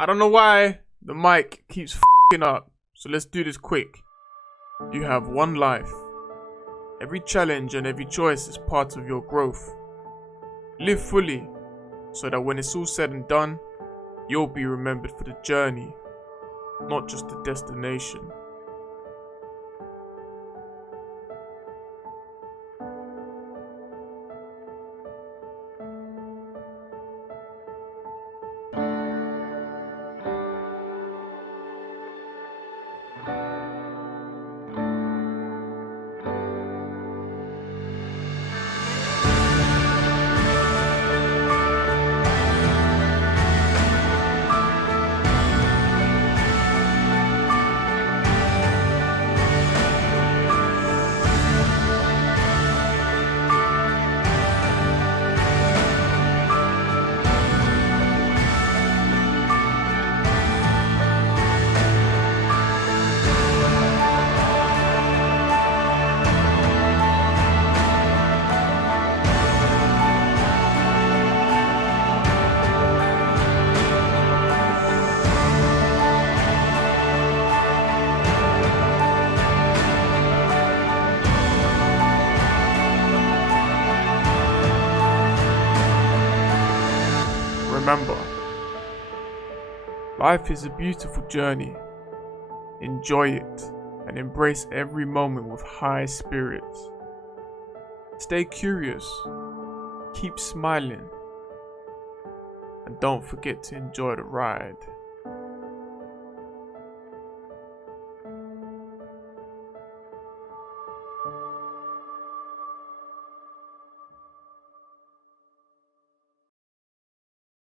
I don't know why the mic keeps f***ing up, so let's do this quick. You have one life. Every challenge and every choice is part of your growth. Live fully, so that when it's all said and done, you'll be remembered for the journey, not just the destination. Remember, life is a beautiful journey. Enjoy it and embrace every moment with high spirits. Stay curious, keep smiling, and don't forget to enjoy the ride.